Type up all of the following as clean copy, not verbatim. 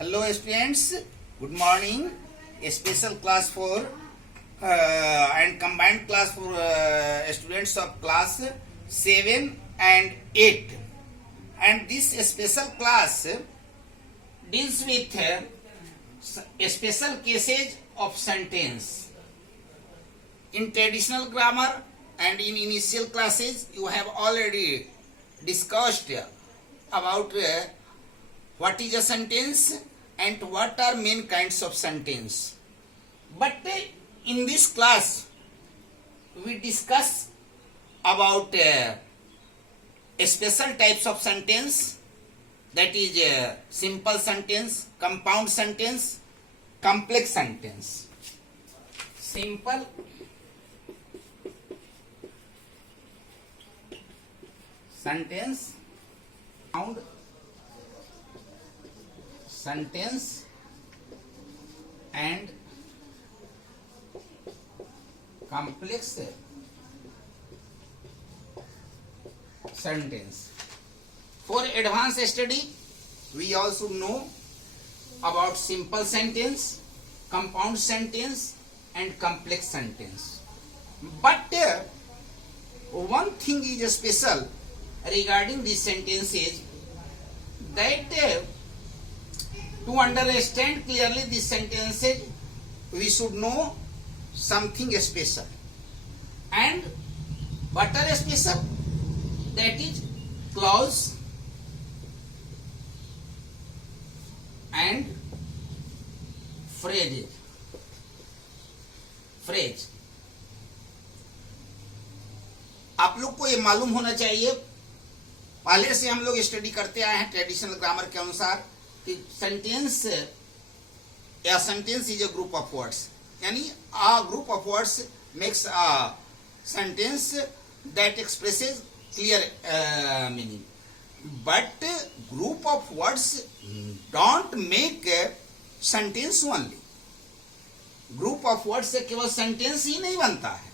Hello students, good morning. A special class for and combined class for students of class 7 and 8. And this special class deals with special cases of sentence. In traditional grammar and in initial classes, you have already discussed about what is a sentence and what are main kinds of sentence. But in this class, we discuss about special types of sentence, that is simple sentence, compound sentence, complex sentence. Simple, sentence, compound sentence, and complex sentence. For advanced study, we also know about simple sentence, compound sentence, and complex sentence. But one thing is special regarding these sentences, that to understand clearly these sentences, we should know something special. And what are special? That is clause and phrase. आप लोग को ये मालूम होना चाहिए, पहले से हम लोग स्टडी करते आए हैं ट्रेडिशनल ग्रामर के अनुसार, कि सेंटेंस या sentence is a group of words, यानी a group of words makes a sentence that expresses clear meaning. But group of words don't make sentence only. Group of word से केवल sentence ही नहीं बनता है,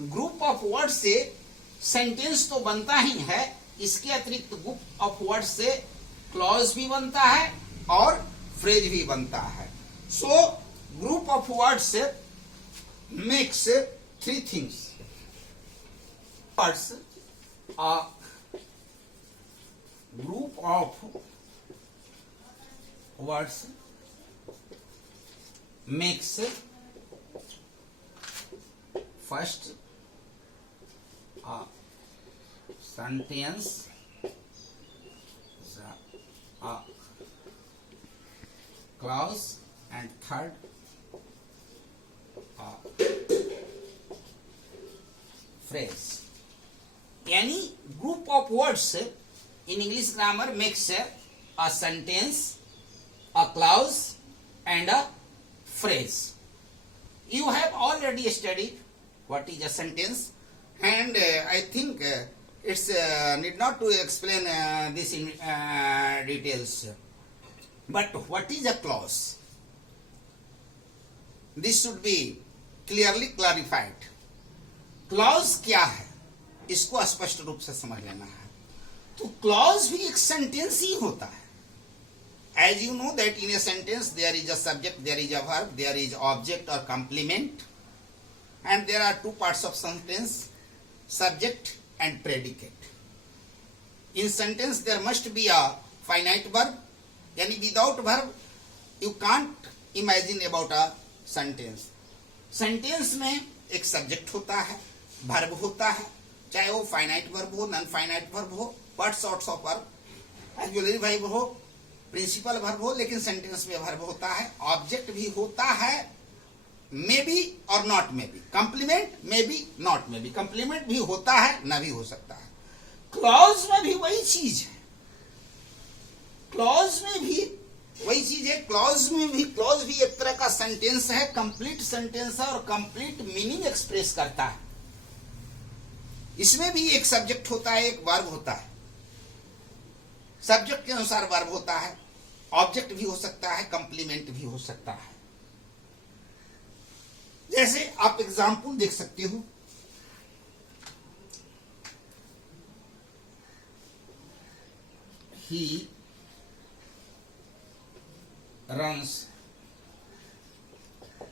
ग्रुप ऑफ वर्ड से sentence तो बनता ही है, इसके अतिरिक्त ग्रुप ऑफ वर्ड से क्लॉज भी बनता है और फ्रेज भी बनता है. So group of words makes three things. Words a group of words makes first a sentence, a clause, and third a phrase. यानी group of words in English grammar makes a sentence, a clause and a phrase. You have already studied what is a sentence, and I think it's need not to explain this in details. But what is a clause, this should be clearly clarified. Clause क्या है, इसको स्पष्ट रूप से समझ लेना है. तो क्लॉज भी एक सेंटेंस ही होता है. As you know that in a sentence there is a subject, there is a verb, there is object और complement, and there are two parts of sentence, subject and predicate. In sentence there must be a finite verb, यानी without verb you can't imagine about a sentence. Sentence में एक subject होता है, verb होता है, चाहे वो फाइनाइट वर्ब हो, नॉन फाइनाइट वर्ब हो, what sorts of verb, auxiliary verb हो, प्रिंसिपल वर्ब हो, लेकिन सेंटेंस में वर्ब होता है. ऑब्जेक्ट भी होता है, मे बी और not may be. Complement may be, not may be. Complement भी होता है, न भी हो सकता है. क्लॉज में भी वही चीज है. क्लॉज में भी वही चीज है. क्लॉज भी एक तरह का सेंटेंस है, कंप्लीट सेंटेंस है और कंप्लीट मीनिंग एक्सप्रेस करता है. इसमें भी एक सब्जेक्ट होता है, एक वर्ब होता है. सब्जेक्ट के अनुसार वर्ब होता है, ऑब्जेक्ट भी हो सकता है, कंप्लीमेंट भी हो सकता है. जैसे आप एग्जाम्पल देख सकते हो, he runs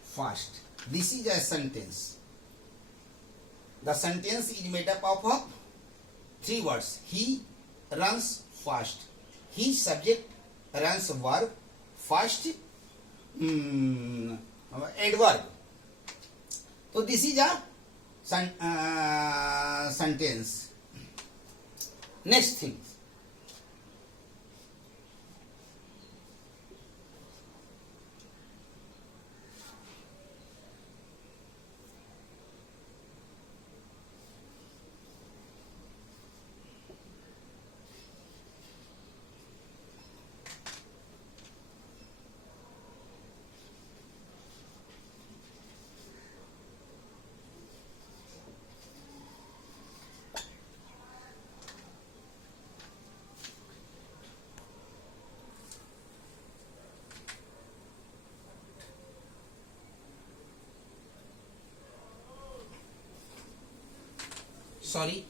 fast. This is a sentence. The sentence is made up of 3 words. He runs fast. He subject, runs verb, fast adverb. So this is a sentence. Next thing. Sorry.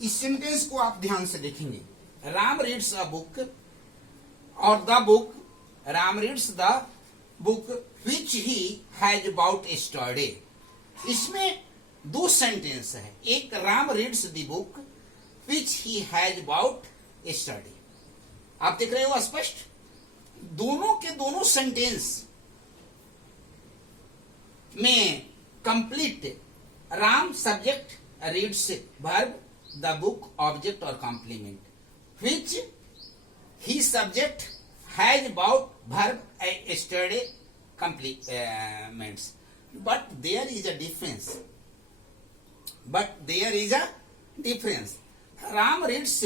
इस sentence को आप ध्यान से देखेंगे. Ram reads a book और the book, Ram reads the book which he has about study. इसमें 2 sentence है. एक Ram reads the book which he has about study. आप देख रहे हो स्पष्ट. दोनों के दोनों सेंटेंस में complete Ram subject, reads verb, the book object or complement, which he subject has about verb study complements. But there is a difference. Ram reads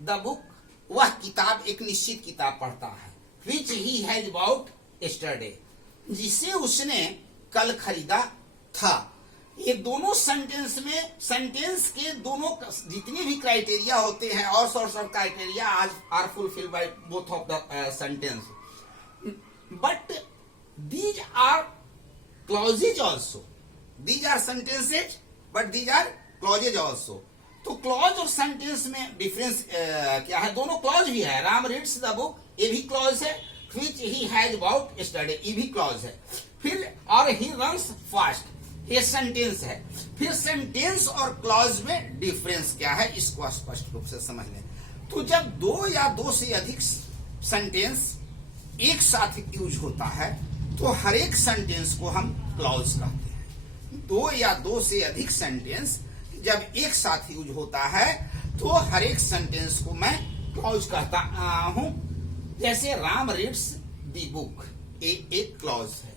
the book, वह किताब एक निश्चित किताब पढ़ता है. which he has about study, जिसे उसने कल खरीदा था. ये दोनों सेंटेंस में, सेंटेंस के दोनों जितने भी क्राइटेरिया होते हैं, और source of criteria are fulfilled by both of the sentence. But these are clauses also. These are sentences but these are clauses also. तो क्लॉज और सेंटेंस में डिफरेंस क्या है? दोनों क्लॉज भी है. राम रीड्स द बुक, ये भी क्लॉज है. विच ही हैज अबाउट स्टडी, ये भी क्लॉज है. फिर और ही रन्स फास्ट, ये सेंटेंस है. फिर सेंटेंस और क्लॉज में डिफरेंस क्या है, इसको स्पष्ट रूप से समझ लें. तो जब 2 या 2 से अधिक सेंटेंस एक साथ यूज होता है तो हर एक सेंटेंस को हम क्लॉज कहते हैं. 2 या 2 से अधिक सेंटेंस जब एक साथ यूज होता है तो हर एक सेंटेंस को मैं क्लॉज कहता हूं. जैसे राम रीड्स द बुक, एक क्लॉज है.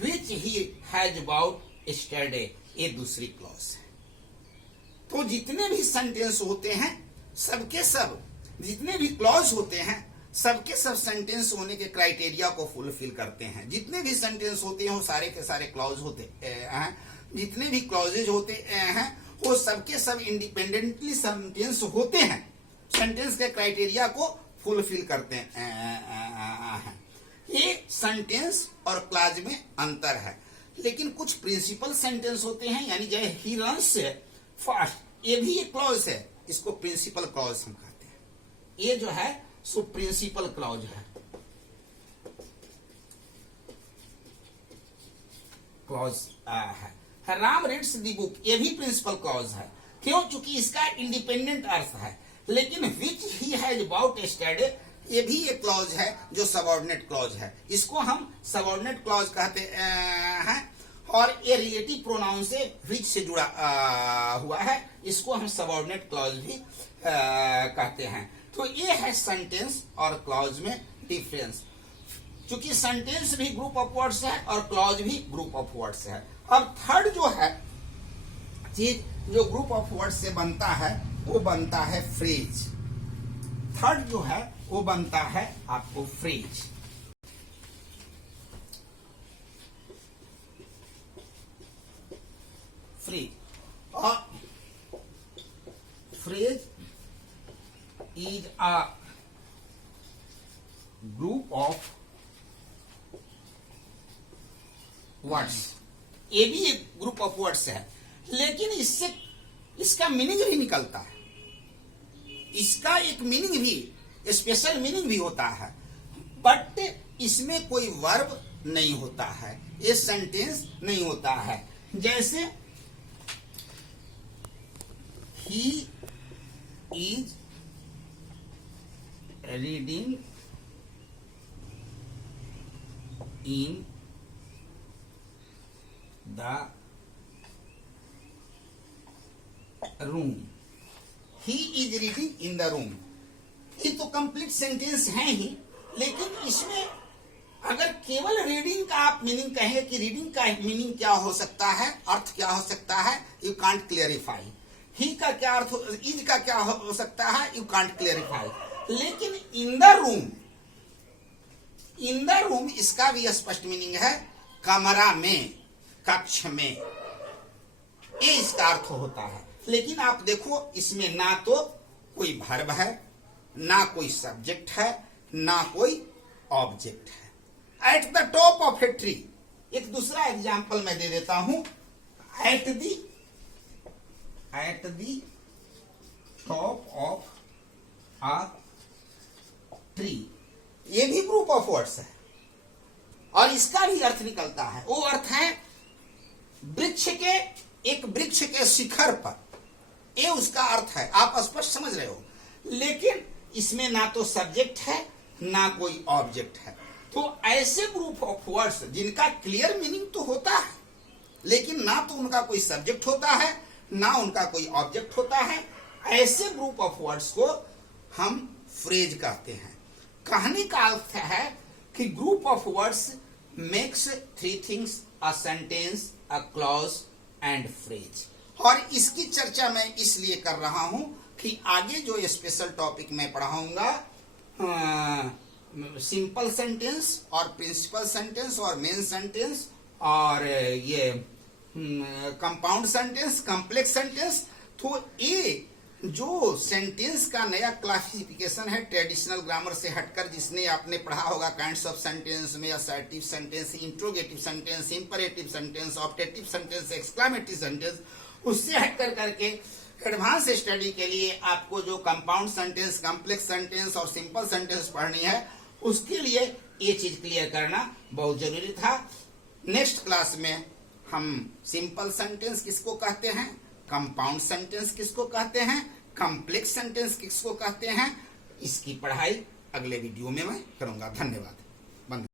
विच ही हैज अबाउट स्टडी, ये दूसरी क्लॉज है. तो जितने भी सेंटेंस होते हैं सबके सब, जितने भी क्लॉज होते हैं सबके सब सेंटेंस होने के क्राइटेरिया को फुलफिल करते हैं. जितने भी सेंटेंस होते हैं वो सारे के सारे क्लॉज होते हैं. जितने भी क्लॉजेज होते हैं वो सबके सब इंडिपेंडेंटली सेंटेंस होते हैं, सेंटेंस के क्राइटेरिया को फुलफिल करते हैं. ये सेंटेंस और क्लॉज में अंतर है. लेकिन कुछ प्रिंसिपल सेंटेंस होते हैं, यानी जैसे ही रन्स फास्ट, ये भी एक क्लॉज है. इसको प्रिंसिपल क्लॉज हम कहते हैं. ये जो है सो प्रिंसिपल क्लॉज है. क्लॉज है. राम रीड्स द बुक, ये भी प्रिंसिपल क्लॉज है. क्यों? चूंकि इसका इंडिपेंडेंट अर्थ है. लेकिन विच ही हैज अबाउट स्टडी, ये भी एक क्लॉज है जो सबऑर्डिनेट क्लॉज है. इसको हम सबऑर्डिनेट क्लॉज कहते हैं. और ये रिलेटिव प्रोनाउन से विच से जुड़ा हुआ है, इसको हम सबऑर्डिनेट क्लॉज भी कहते हैं. तो ये है सेंटेंस और क्लॉज में डिफरेंस. चूंकि सेंटेंस भी ग्रुप ऑफ वर्ड्स है और क्लॉज भी ग्रुप ऑफ वर्ड्स है. अब थर्ड जो है चीज जो ग्रुप ऑफ वर्ड्स से बनता है वो बनता है फ्रेज. थर्ड जो है वो बनता है आपको फ्रेज। फ्रेज और phrase is a group of words. ये भी एक ग्रुप ऑफ वर्ड्स है, लेकिन इससे इसका मीनिंग भी निकलता है। इसका एक मीनिंग भी, स्पेशल मीनिंग भी होता है, बट इसमें कोई वर्ब नहीं होता है, ये सेंटेंस नहीं होता है। जैसे he is reading in the room. He is reading in the room, ये तो कंप्लीट सेंटेंस है ही, लेकिन इसमें अगर केवल रीडिंग का आप मीनिंग कहें कि रीडिंग का मीनिंग क्या हो सकता है, अर्थ क्या हो सकता है, यू कांट क्लियरिफाई। ही का क्या अर्थ, इज का क्या हो सकता है, यू कांट क्लियरिफाई। लेकिन in the room, in the room इसका भी स्पष्ट मीनिंग है कमरा में, कक्ष में, ये इसका अर्थ होता है। लेकिन आप देखो इसमें ना तो कोई वर्ब है, ना कोई सब्जेक्ट है, ना कोई ऑब्जेक्ट है। At the top of a tree, एक दूसरा एग्जाम्पल मैं दे देता हूं। At the top of a tree, ये भी ग्रुप ऑफ वर्ड्स है और इसका भी अर्थ निकलता है। वो अर्थ है वृक्ष के, एक वृक्ष के शिखर पर, ये उसका अर्थ है। आप स्पष्ट समझ रहे हो। लेकिन इसमें ना तो सब्जेक्ट है, ना कोई ऑब्जेक्ट है। तो ऐसे ग्रुप ऑफ वर्ड्स जिनका क्लियर मीनिंग तो होता है, लेकिन ना तो उनका कोई सब्जेक्ट होता है, ना उनका कोई ऑब्जेक्ट होता है, ऐसे ग्रुप ऑफ वर्ड्स को हम फ्रेज कहते हैं। कहने का अर्थ है कि group of words makes three things, a sentence, a clause and phrase. और इसकी चर्चा मैं इसलिए कर रहा हूं कि आगे जो स्पेशल टॉपिक मैं पढ़ाऊंगा, सिंपल सेंटेंस और प्रिंसिपल सेंटेंस और मेन सेंटेंस और ये कंपाउंड सेंटेंस, कॉम्प्लेक्स सेंटेंस, तो ये जो सेंटेंस का नया क्लासिफिकेशन है ट्रेडिशनल ग्रामर से हटकर, जिसने आपने पढ़ा होगा काइंड्स ऑफ सेंटेंस में, assertive sentence, interrogative sentence, imperative sentence, optative sentence, exclamative sentence, उससे हटकर करके एडवांस स्टडी के लिए आपको जो कंपाउंड सेंटेंस, कॉम्प्लेक्स सेंटेंस और सिंपल सेंटेंस पढ़नी है, उसके लिए ये चीज क्लियर करना बहुत जरूरी था। नेक्स्ट क्लास में हम सिंपल सेंटेंस किसको कहते हैं, कंपाउंड सेंटेंस किसको कहते हैं, कॉम्प्लेक्स सेंटेंस किसको कहते हैं, इसकी पढ़ाई अगले वीडियो में मैं करूंगा। धन्यवाद।